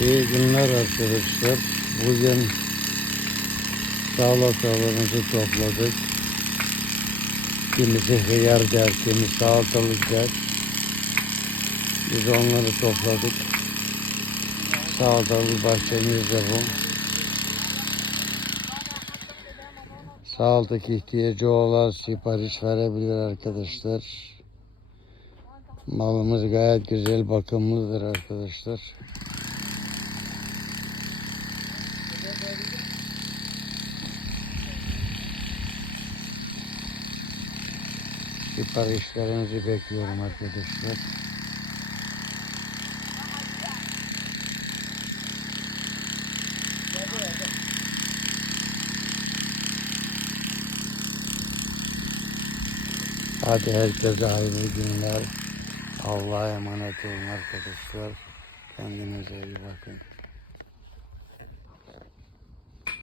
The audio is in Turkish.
İyi günler arkadaşlar. Bugün salatalarımızı topladık. Kimisi hıyar der, kimisi salatalık der. Biz onları topladık. Salatalık bahçemizde bu. Salatalık ihtiyacı olan sipariş verebilir arkadaşlar. Malımız gayet güzel, bakımlıdır arkadaşlar. Siparişlerinizi bekliyorum arkadaşlar. Hadi herkese hayırlı günler. Allah'a emanet olun arkadaşlar. Kendinize iyi bakın.